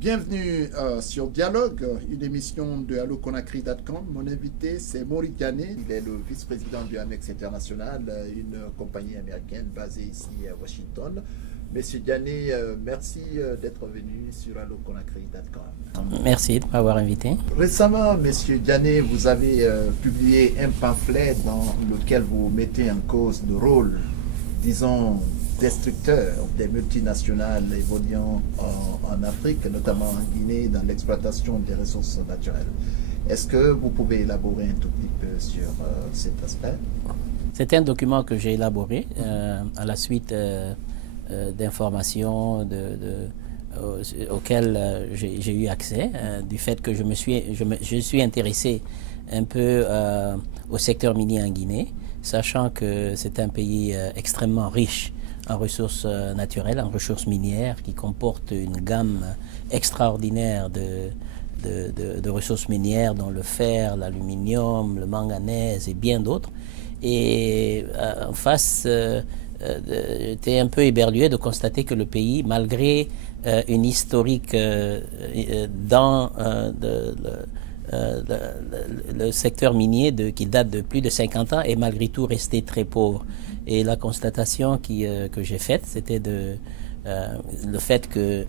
Bienvenue sur Dialogue, une émission de alloconakry.com. Mon invité, c'est Maury Diané. Il est le vice-président du Amex International, une compagnie américaine basée ici à Washington. Monsieur Diané, merci d'être venu sur alloconakry.com. Merci de m'avoir invité. Récemment, Monsieur Diané, vous avez publié un pamphlet dans lequel vous mettez en cause le rôle, disons, destructeur des multinationales évoluant en Afrique, notamment en Guinée, dans l'exploitation des ressources naturelles. Est-ce que vous pouvez élaborer un tout petit peu sur cet aspect? C'est un document que j'ai élaboré à la suite d'informations auxquelles j'ai eu accès, du fait que je suis intéressé un peu au secteur minier en Guinée, sachant que c'est un pays extrêmement riche en ressources naturelles, en ressources minières, qui comporte une gamme extraordinaire de ressources minières, dont le fer, l'aluminium, le manganèse et bien d'autres. Et en face, j'étais un peu éberlué de constater que le pays, malgré une historique dans le secteur minier qui date de plus de 50 ans, est malgré tout resté très pauvre. Et la constatation que j'ai faite, c'était le fait que,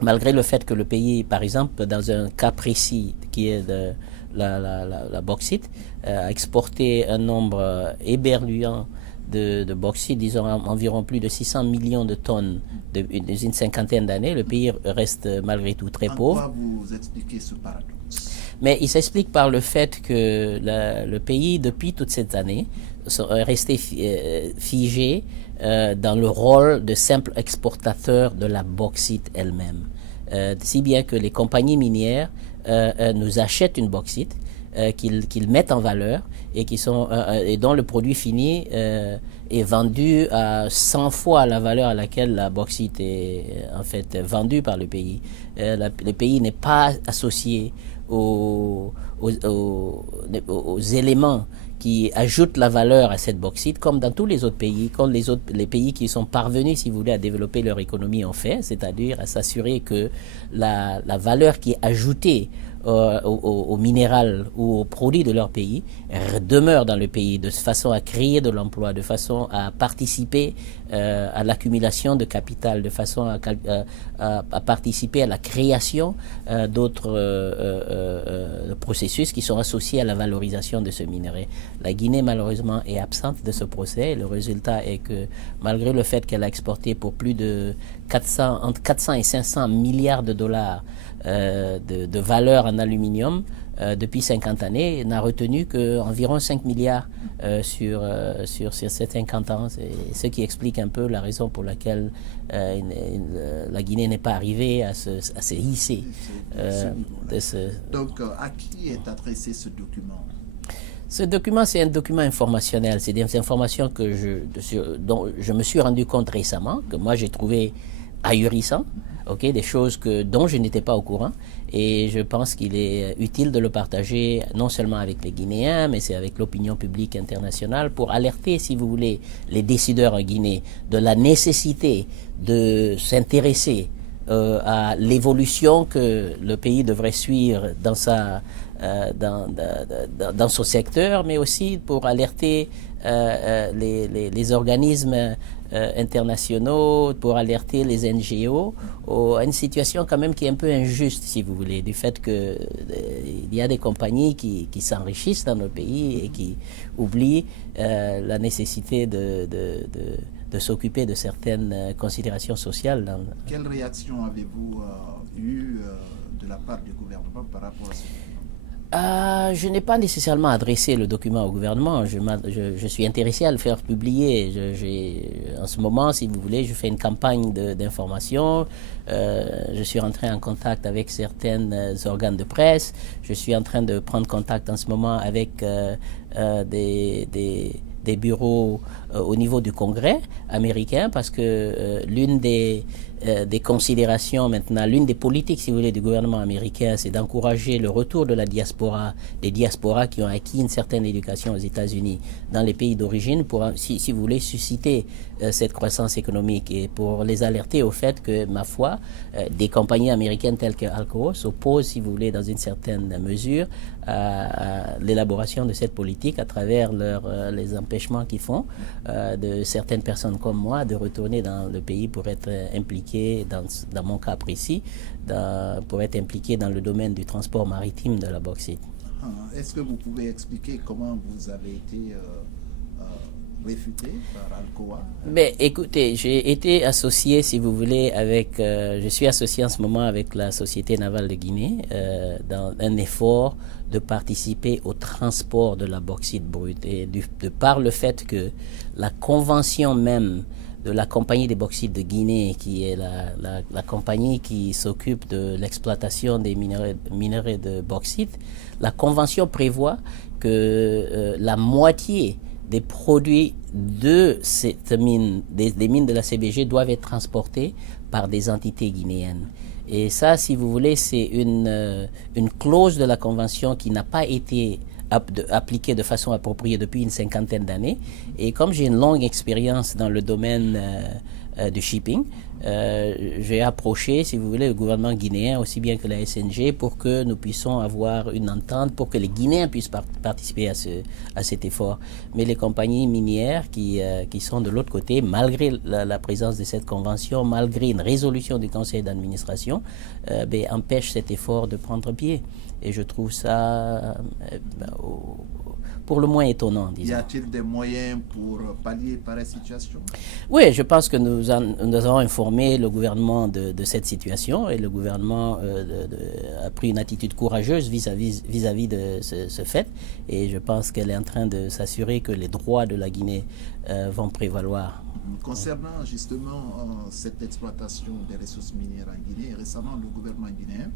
malgré le fait que le pays, par exemple, dans un cas précis qui est de la bauxite, a exporté un nombre éberluant de bauxite, disons environ plus de 600 millions de tonnes dans une cinquantaine d'années. Le pays reste malgré tout très pauvre. En quoi vous expliquez ce paradoxe? Mais il s'explique par le fait que le pays, depuis toutes ces années, est resté figé dans le rôle de simple exportateur de la bauxite elle-même. Si bien que les compagnies minières nous achètent une bauxite qu'ils mettent en valeur et dont le produit fini est vendu à 100 fois la valeur à laquelle la bauxite est en fait vendue par le pays. Le pays n'est pas associé aux éléments qui ajoutent la valeur à cette bauxite, comme dans tous les autres pays, comme les pays qui sont parvenus, si vous voulez, à développer leur économie ont fait, c'est-à-dire à s'assurer que la valeur qui est ajoutée au minéral ou aux produits de leur pays demeure dans le pays, de façon à créer de l'emploi, de façon à participer à l'accumulation de capital, de façon à participer à la création d'autres processus qui sont associés à la valorisation de ce minerai. La Guinée, malheureusement, est absente de ce procès. Le résultat est que, malgré le fait qu'elle a exporté pour plus de entre 400 et 500 milliards de dollars de valeur en aluminium depuis 50 années, n'a retenu qu'environ 5 milliards sur ces 50 ans. C'est ce qui explique un peu la raison pour laquelle la Guinée n'est pas arrivée à se hisser. Donc, à qui est adressé ce document? Ce document, c'est un document informationnel. C'est des informations dont je me suis rendu compte récemment, que moi j'ai trouvé ahurissant, des choses dont je n'étais pas au courant. Et je pense qu'il est utile de le partager non seulement avec les Guinéens, mais c'est avec l'opinion publique internationale pour alerter, si vous voulez, les décideurs en Guinée de la nécessité de s'intéresser à l'évolution que le pays devrait suivre dans son secteur, mais aussi pour alerter les organismes internationaux, pour alerter les NGO à une situation quand même qui est un peu injuste, si vous voulez, du fait que il y a des compagnies qui s'enrichissent dans nos pays et qui oublient la nécessité de s'occuper de certaines considérations sociales. Quelle réaction avez-vous eue de la part du gouvernement par rapport à ce document? Je n'ai pas nécessairement adressé le document au gouvernement. Je suis intéressé à le faire publier. En ce moment, si vous voulez, je fais une campagne d'information. Je suis rentré en contact avec certains organes de presse. Je suis en train de prendre contact en ce moment avec des bureaux au niveau du Congrès américain, parce que l'une des des considérations maintenant, l'une des politiques, si vous voulez, du gouvernement américain, c'est d'encourager le retour de la diaspora, des diasporas qui ont acquis une certaine éducation aux États-Unis dans les pays d'origine pour, si vous voulez, susciter cette croissance économique et pour les alerter au fait que, ma foi, des compagnies américaines telles que Alcoa s'opposent, si vous voulez, dans une certaine mesure, à l'élaboration de cette politique à travers les empêchements qu'ils font de certaines personnes comme moi de retourner dans le pays pour être impliquées, dans mon cas précis, pour être impliquées dans le domaine du transport maritime de la bauxite. Est-ce que vous pouvez expliquer comment vous avez été réfuté par Alcoa? Mais écoutez, j'ai été associé, si vous voulez, avec, je suis associé en ce moment avec la Société navale de Guinée dans un effort de participer au transport de la bauxite brute. Et de par le fait que la convention même de la compagnie des bauxites de Guinée, qui est la compagnie qui s'occupe de l'exploitation des minerais de bauxite, la convention prévoit que la moitié des produits de cette mine, des mines de la CBG doivent être transportés par des entités guinéennes. Et ça, si vous voulez, c'est une clause de la Convention qui n'a pas été appliquée de façon appropriée depuis une cinquantaine d'années. Et comme j'ai une longue expérience dans le domaine du shipping, j'ai approché, si vous voulez, le gouvernement guinéen aussi bien que la SNG pour que nous puissions avoir une entente, pour que les Guinéens puissent participer à cet effort. Mais les compagnies minières qui sont de l'autre côté, malgré la présence de cette convention, malgré une résolution du conseil d'administration, empêchent cet effort de prendre pied. Et je trouve ça pour le moins étonnant, disons. Y a-t-il des moyens pour pallier pareille situation? Oui, je pense que nous avons informé le gouvernement de cette situation et le gouvernement a pris une attitude courageuse vis-à-vis de ce fait. Et je pense qu'elle est en train de s'assurer que les droits de la Guinée vont prévaloir. Concernant justement cette exploitation des ressources minières en Guinée, récemment le gouvernement guinéen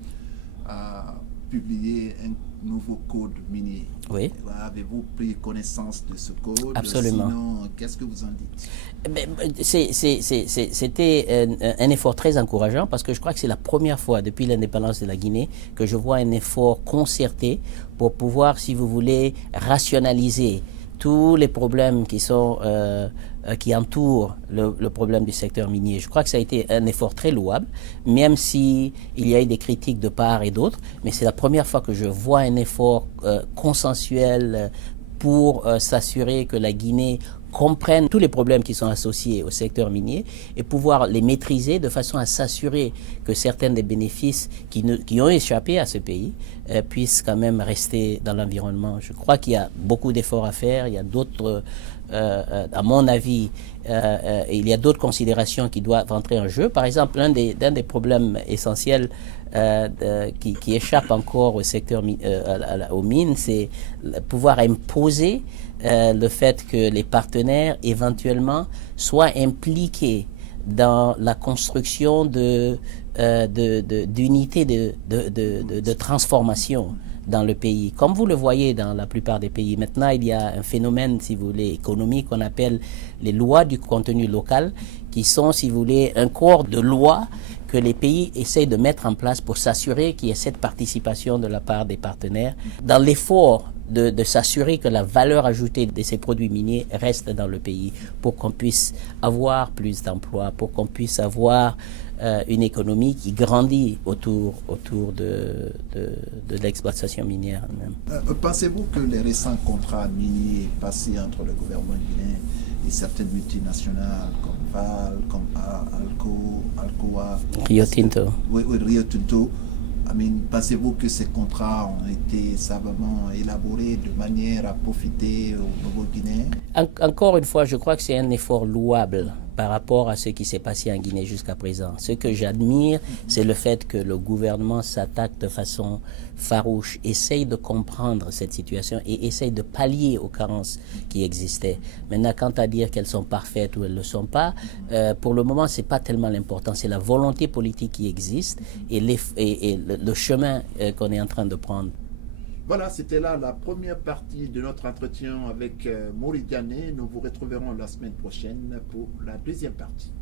a publié un nouveau code minier. Oui. Avez-vous pris connaissance de ce code? Absolument. Sinon, qu'est-ce que vous en dites? C'était un effort très encourageant parce que je crois que c'est la première fois depuis l'indépendance de la Guinée que je vois un effort concerté pour pouvoir, si vous voulez, rationaliser tous les problèmes qui entourent le problème du secteur minier. Je crois que ça a été un effort très louable, même si il y a eu des critiques de part et d'autre, mais c'est la première fois que je vois un effort consensuel pour s'assurer que la Guinée comprenne tous les problèmes qui sont associés au secteur minier et pouvoir les maîtriser de façon à s'assurer que certains des bénéfices qui ont échappé à ce pays puissent quand même rester dans l'environnement. Je crois qu'il y a beaucoup d'efforts à faire. Il y a d'autres, à mon avis, il y a d'autres considérations qui doivent entrer en jeu. Par exemple, l'un des problèmes essentiels qui échappe encore au secteur aux mines, c'est pouvoir imposer le fait que les partenaires éventuellement soient impliqués dans la construction d'unités de transformation dans le pays. Comme vous le voyez dans la plupart des pays, maintenant il y a un phénomène, si vous voulez, économique qu'on appelle les lois du contenu local, qui sont, si vous voulez, un corps de lois que les pays essayent de mettre en place pour s'assurer qu'il y ait cette participation de la part des partenaires dans l'effort de s'assurer que la valeur ajoutée de ces produits miniers reste dans le pays pour qu'on puisse avoir plus d'emplois, pour qu'on puisse avoir une économie qui grandit autour de l'exploitation minière même. Pensez-vous que les récents contrats miniers passés entre le gouvernement guinéen et certaines multinationales comme Val, comme Alcoa, Rio Tinto. Oui, Rio Tinto, pensez-vous que ces contrats ont été savamment élaborés de manière à profiter aux nouveaux Guinéens? Encore une fois, je crois que c'est un effort louable par rapport à ce qui s'est passé en Guinée jusqu'à présent. Ce que j'admire, c'est le fait que le gouvernement s'attaque de façon farouche, essaye de comprendre cette situation et essaye de pallier aux carences qui existaient. Maintenant, quant à dire qu'elles sont parfaites ou elles ne le sont pas, pour le moment, ce n'est pas tellement l'important. C'est la volonté politique qui existe et le chemin qu'on est en train de prendre. Voilà, c'était là la première partie de notre entretien avec Maurice Diané. Nous vous retrouverons la semaine prochaine pour la deuxième partie.